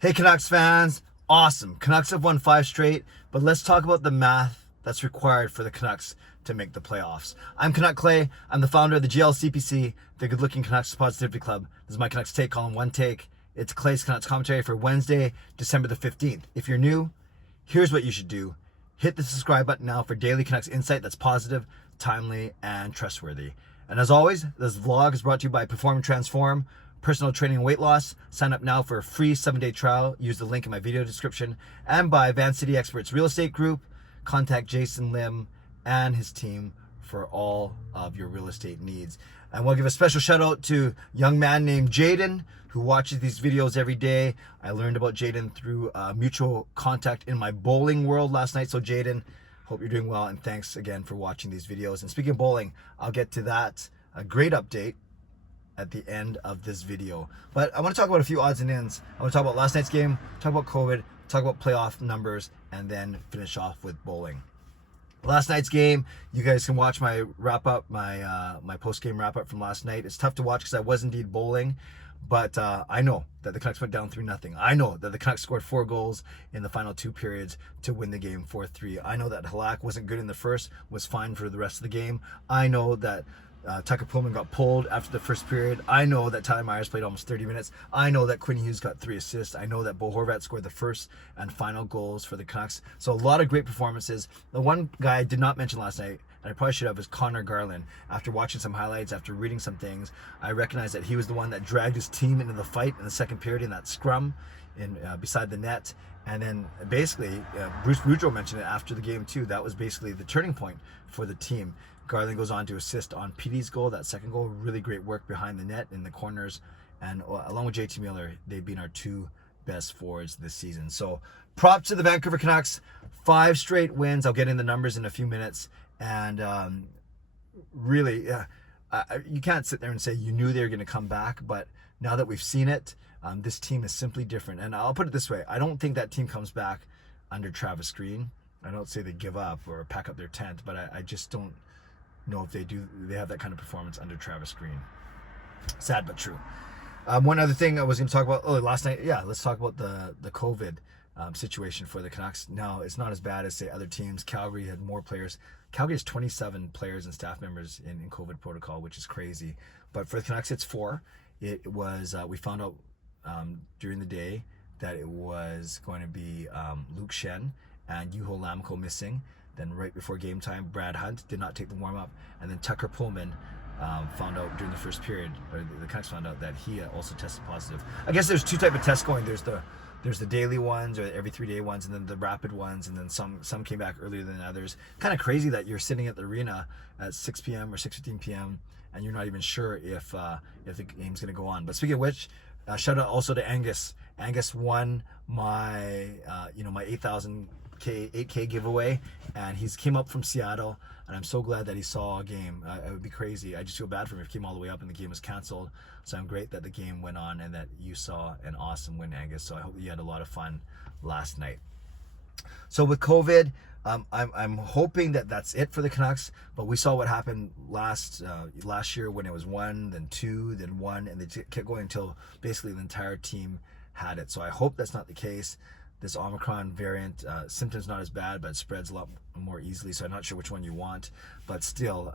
Hey Canucks fans, awesome. Canucks have won 5 straight, but let's talk about the math that's required for the Canucks to make the playoffs. I'm Canuck Clay. I'm the founder of the GLCPC, the Good Looking Canucks Positivity Club. This is my Canucks Take, column one take. It's Clay's Canucks commentary for Wednesday, December the 15th. If you're new, here's what you should do. Hit the subscribe button now for daily Canucks insight that's positive, timely, and trustworthy. And as always, this vlog is brought to you by Perform and Transform, personal training and weight loss. Sign up now for a free 7-day trial. Use the link in my video description. And by Van City Experts Real Estate Group. Contact Jason Lim and his team for all of your real estate needs. And we'll give a special shout out to a young man named Jaden who watches these videos every day. I learned about Jaden through mutual contact in my bowling world last night. So Jaden, hope you're doing well, and thanks again for watching these videos. And speaking of bowling, I'll get to that a great update at the end of this video. But I want to talk about a few odds and ends. I want to talk about last night's game, talk about COVID, talk about playoff numbers, and then finish off with bowling. Last night's game, you guys can watch my wrap up, my post game wrap up from last night. It's tough to watch because I was indeed bowling, but I know that the Canucks went down 3-0. I know that the Canucks scored 4 goals in the final 2 periods to win the game 4-3. I know that Halak wasn't good in the first, was fine for the rest of the game. I know that Tucker Pullman got pulled after the first period. I know that Tyler Myers played almost 30 minutes. I know that Quinn Hughes got 3 assists. I know that Bo Horvat scored the first and final goals for the Canucks. So a lot of great performances. The one guy I did not mention last night, and I probably should have, is Connor Garland. After watching some highlights, after reading some things, I recognized that he was the one that dragged his team into the fight in the second period in that scrum beside the net. And then basically, Bruce Boudreau mentioned it after the game too. That was basically the turning point for the team. Garland goes on to assist on Petey's goal, that second goal. Really great work behind the net in the corners. And along with JT Miller, they've been our 2 best forwards this season. So props to the Vancouver Canucks. 5 straight wins. I'll get in the numbers in a few minutes. And really, you can't sit there and say you knew they were going to come back. But now that we've seen it, this team is simply different. And I'll put it this way. I don't think that team comes back under Travis Green. I don't say they give up or pack up their tent, but I just don't know if they have that kind of performance under Travis Green. Sad but true. One other thing I was going to talk about last night. Yeah, let's talk about the COVID situation for the Canucks. Now, it's not as bad as, say, other teams. Calgary had more players. Calgary has 27 players and staff members in COVID protocol, which is crazy. But for the Canucks, it's 4. It was, we found out during the day that it was going to be Luke Shen and Juho Lamko missing. Then right before game time, Brad Hunt did not take the warm-up. And then Tucker Pullman found out during the first period, or the Canucks found out that he also tested positive. I guess there's 2 types of tests going. There's the daily ones, or every 3-day ones, and then the rapid ones, and then some came back earlier than others. Kind of crazy that you're sitting at the arena at 6 p.m. or 6:15 p.m. and you're not even sure if the game's going to go on. But speaking of which, shout out also to Angus. Angus won my my 8K giveaway, and he's came up from Seattle, and I'm so glad that he saw a game. It would be crazy. I just feel bad for him if he came all the way up and the game was canceled. So I'm great that the game went on and that you saw an awesome win, Angus. So I hope you had a lot of fun last night. So with COVID, I'm hoping that that's it for the Canucks, but we saw what happened last year when it was 1, then 2, then 1, and they kept going until basically the entire team had it. So I hope that's not the case. This Omicron variant, symptoms not as bad, but it spreads a lot more easily. So I'm not sure which one you want, but still,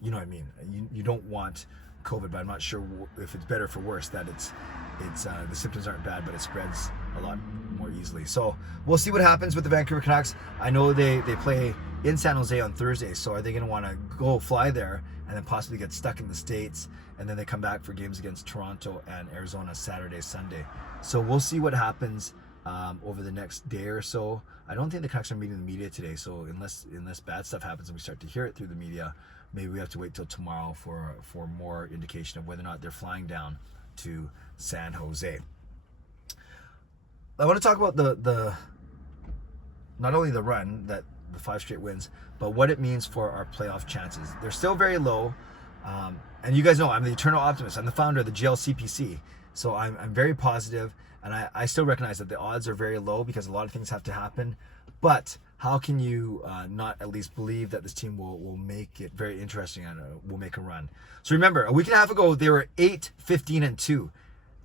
you know what I mean. You don't want COVID, but I'm not sure if it's better for worse that it's the symptoms aren't bad, but it spreads a lot more easily. So we'll see what happens with the Vancouver Canucks. I know they play in San Jose on Thursday, so are they going to want to go fly there and then possibly get stuck in the States, and then they come back for games against Toronto and Arizona Saturday, Sunday. So we'll see what happens over the next day or so. I don't think the Canucks are meeting the media today, so unless bad stuff happens and we start to hear it through the media, maybe we have to wait till tomorrow for more indication of whether or not they're flying down to San Jose. I want to talk about the not only the run, that the 5 straight wins, but what it means for our playoff chances. They're still very low, and you guys know I'm the eternal optimist. I'm the founder of the GLCPC, so I'm very positive, and I still recognize that the odds are very low because a lot of things have to happen. But how can you not at least believe that this team will make it very interesting and will make a run? So remember, a week and a half ago, they were 8-15-2.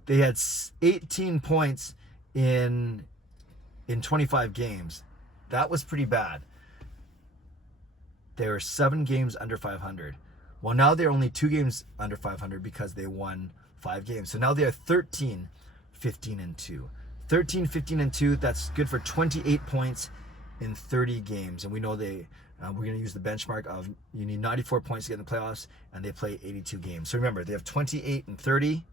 They had 18 points in 25 games. That was pretty bad. They were 7 games under 500. Well, now they're only 2 games under 500 because they won 5 games. So now they are 13, 15, and 2. 13, 15, and 2, that's good for 28 points in 30 games. And we know we're going to use the benchmark of you need 94 points to get in the playoffs, and they play 82 games. So remember, they have 28 and 30.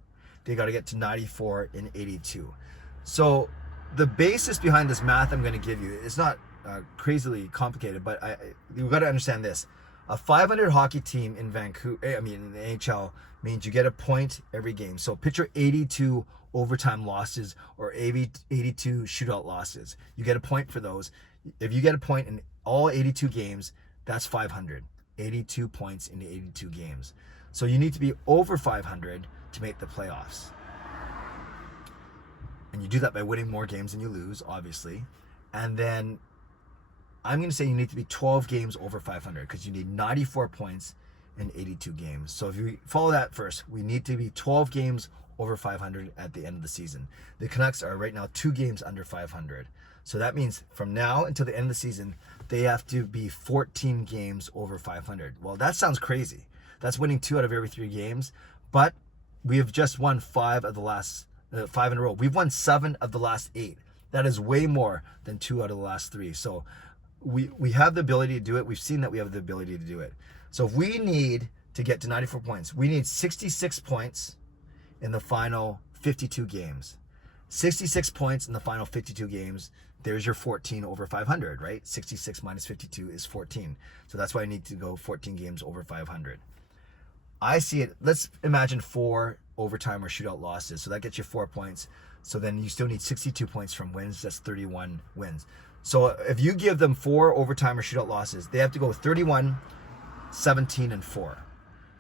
They got to get to 94 and 82. So the basis behind this math I'm going to give you, it's not crazily complicated, but you've got to understand this. A 500 hockey team in in the NHL means you get a point every game. So picture 82 overtime losses or 82 shootout losses. You get a point for those. If you get a point in all 82 games, that's 500. 82 points in 82 games. So you need to be over 500 to make the playoffs. And you do that by winning more games than you lose, obviously. And then I'm going to say you need to be 12 games over 500 because you need 94 points in 82 games. So if you follow that first, we need to be 12 games over 500 at the end of the season. The Canucks are right now 2 games under 500. So that means from now until the end of the season, they have to be 14 games over 500. Well, that sounds crazy. That's winning 2 out of every 3 games. But we have just won 5 of the last 5 in a row. We've won 7 of the last 8. That is way more than 2 out of the last 3. So we have the ability to do it. We've seen that we have the ability to do it. So if we need to get to 94 points, we need 66 points in the final 52 games. 66 points in the final 52 games. There's your 14 over 500, right? 66 minus 52 is 14. So that's why I need to go 14 games over 500. I see it. Let's imagine 4 overtime or shootout losses. So that gets you 4 points. So then you still need 62 points from wins. That's 31 wins. So if you give them 4 overtime or shootout losses, they have to go 31, 17, and 4.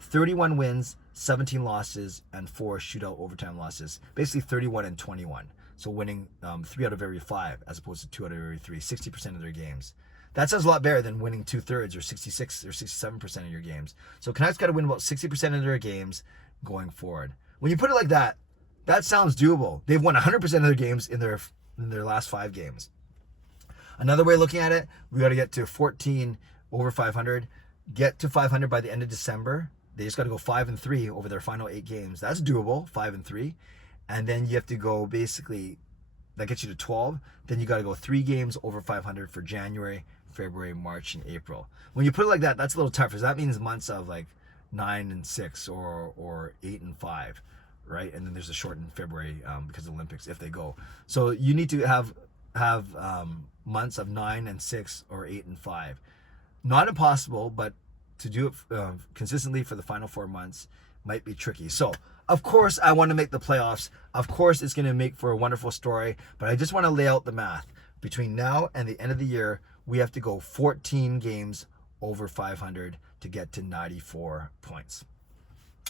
31 wins, 17 losses, and 4 shootout overtime losses. Basically 31 and 21. So winning 3 out of every 5 as opposed to 2 out of every 3, 60% of their games. That sounds a lot better than winning 2/3 or 66 or 67% of your games. So Canucks got to win about 60% of their games going forward. When you put it like that, that sounds doable. They've won 100% of their games in their last 5 games. Another way of looking at it, we got to get to 14 over 500, get to 500 by the end of December. They just got to go 5-3 over their final 8 games. That's doable, 5-3. And then you have to go basically, that gets you to 12. Then you got to go 3 games over 500 for January, February, March, and April. When you put it like that, that's a little tougher. So that means months of like 9-6 or 8-5, right? And then there's a shortened February because of the Olympics if they go. So you need to have months of 9-6 or 8-5. Not impossible, but to do it consistently for the final 4 months might be tricky. So of course I want to make the playoffs. Of course it's going to make for a wonderful story, but I just want to lay out the math. Between now and the end of the year, we have to go 14 games over 500 to get to 94 points.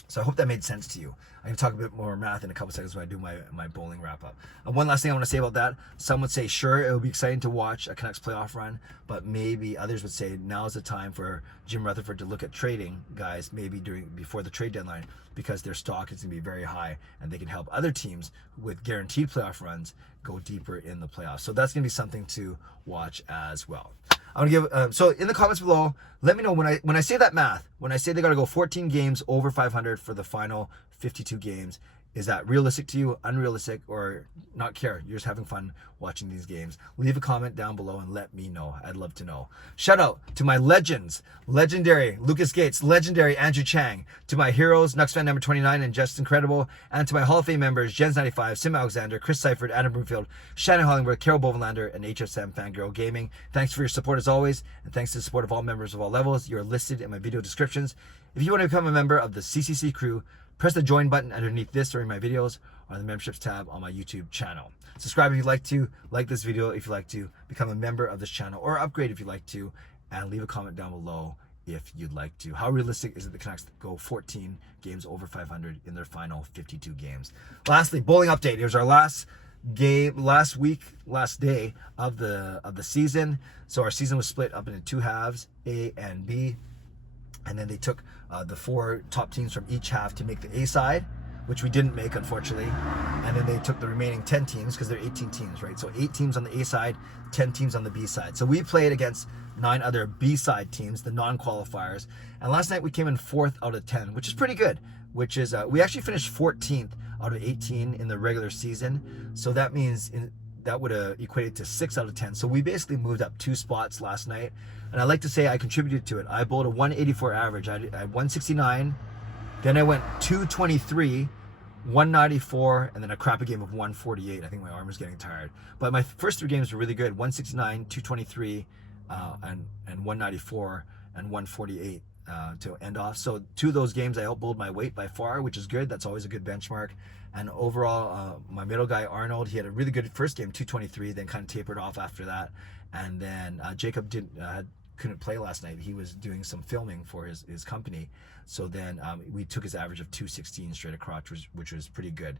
So I hope that made sense to you. I can talk a bit more math in a couple seconds when I do my bowling wrap up. One last thing I want to say about that. Some would say, sure, it would be exciting to watch a Canucks playoff run, but maybe others would say now is the time for Jim Rutherford to look at trading guys maybe before the trade deadline because their stock is going to be very high and they can help other teams with guaranteed playoff runs go deeper in the playoffs. So that's going to be something to watch as well. I'm gonna give so in the comments below, let me know when I say that math, when I say they gotta go 14 games over 500 for the final 52 games. Is that realistic to you, unrealistic, or not care? You're just having fun watching these games. Leave a comment down below and let me know. I'd love to know. Shout out to my legends, legendary Lucas Gates, legendary Andrew Chang, to my heroes, nucksfan number 29 and Just Incredible, and to my Hall of Fame members, Jens95, Sim Alexander, Chris Seifert, Adam Broomfield, Shannon Hollingworth, Carol Bovenlander, and HSM Fangirl Gaming. Thanks for your support as always, and thanks to the support of all members of all levels. You are listed in my video descriptions. If you want to become a member of the CCC Crew, press the join button underneath this or in my videos or the memberships tab on my YouTube channel. Subscribe if you'd like to, like this video if you'd like to, become a member of this channel, or upgrade if you'd like to, and leave a comment down below if you'd like to. How realistic is it the Canucks go 14 games over 500 in their final 52 games? Lastly, bowling update. Here's our last game, last day of the season. So our season was split up into 2 halves, A and B. And then they took the 4 top teams from each half to make the A side. which we didn't make, unfortunately. And then they took the remaining 10 teams, because they're 18 teams, right? So 8 teams on the A side, 10 teams on the B side. So we played against 9 other B side teams, the non-qualifiers. And last night we came in 4th out of 10, which is pretty good. Which is, we actually finished 14th out of 18 in the regular season. So that means that would equate to 6 out of 10. So we basically moved up 2 spots last night. And I like to say I contributed to it. I bowled a 184 average. I had 169. Then I went 223, 194, and then a crappy game of 148. I think my arm was getting tired. But my first 3 games were really good. 169, 223, and 194, and 148 to end off. So 2 of those games I outbowled my weight by far, which is good. That's always a good benchmark. And overall, my middle guy, Arnold, he had a really good first game, 223, then kind of tapered off after that. And then Jacob couldn't play last night. He was doing some filming for his company. So then we took his average of 216 straight across, which was pretty good.